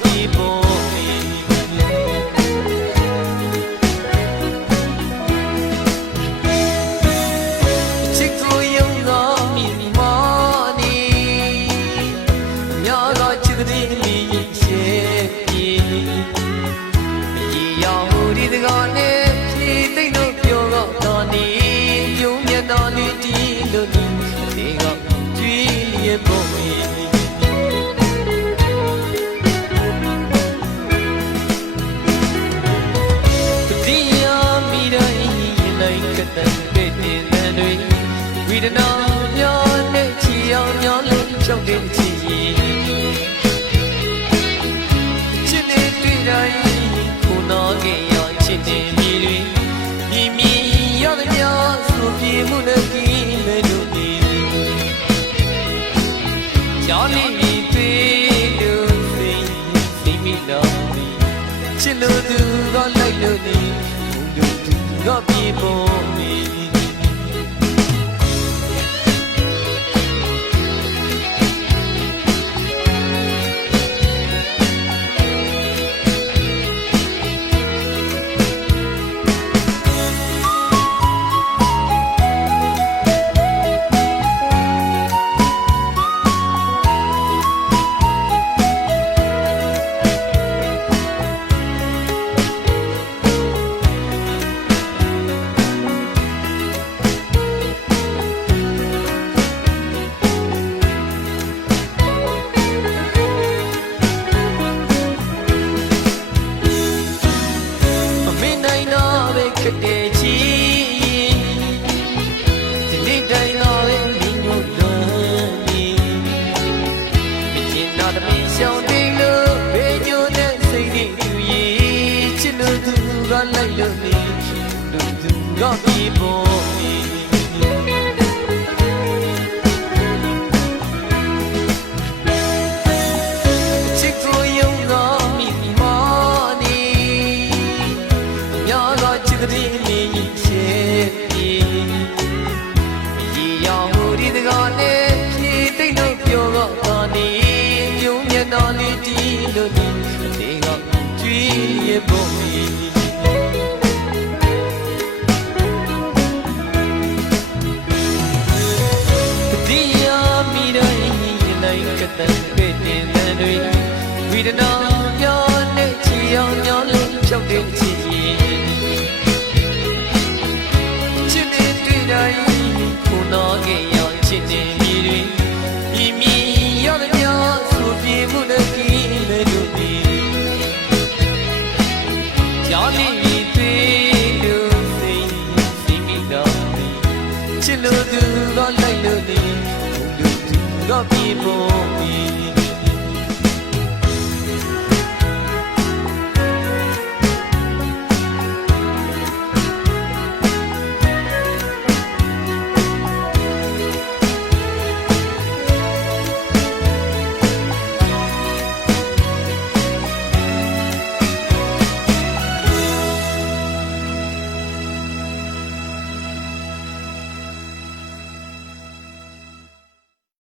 ပြေပေါ် ဝိဒနာများနဲ့ချီအောင်များလို့ချောက်တဲ့ချီချစ်နေတွေ့တိုင်းခုနာကေရချစ်နေပြီတွေမိမိရတဲ့များဆိုပြေမှုနဲ့ကြည့်မဲ့တို့ဒီကြောင်းလေးတွေ့လို့စိတ်စိတ်မိတော့ချစ်လို့သူကလိုက်လို့နေဘုံတို့သူကပြေပေါ် ခက်တဲ့ချီဒီနေ့တိုင်းတော့ပဲမြင်လို့တော့ဒီမကျင်တော့တမင်းရှောင်းတိတ်လို့ဘေးညိုတဲ့စိတ်ကြီးသူရဲ့ချစ်လို့သူကလိုက်လို့နေလူသူကပြေပေါ်မီ ပြုံးမျက်နှာလေးတီးလို့ဒီဒီကကြွေးရပေါ်မီဒီယာမီတိုင်းလိုက်ကတဲ့တဲ့တဲ့တွေဝိဒနာများနဲ့ချီအောင်ညောင်းလို့ဖြောက်တဲ့ချီချ ချစ်လို့သူကလို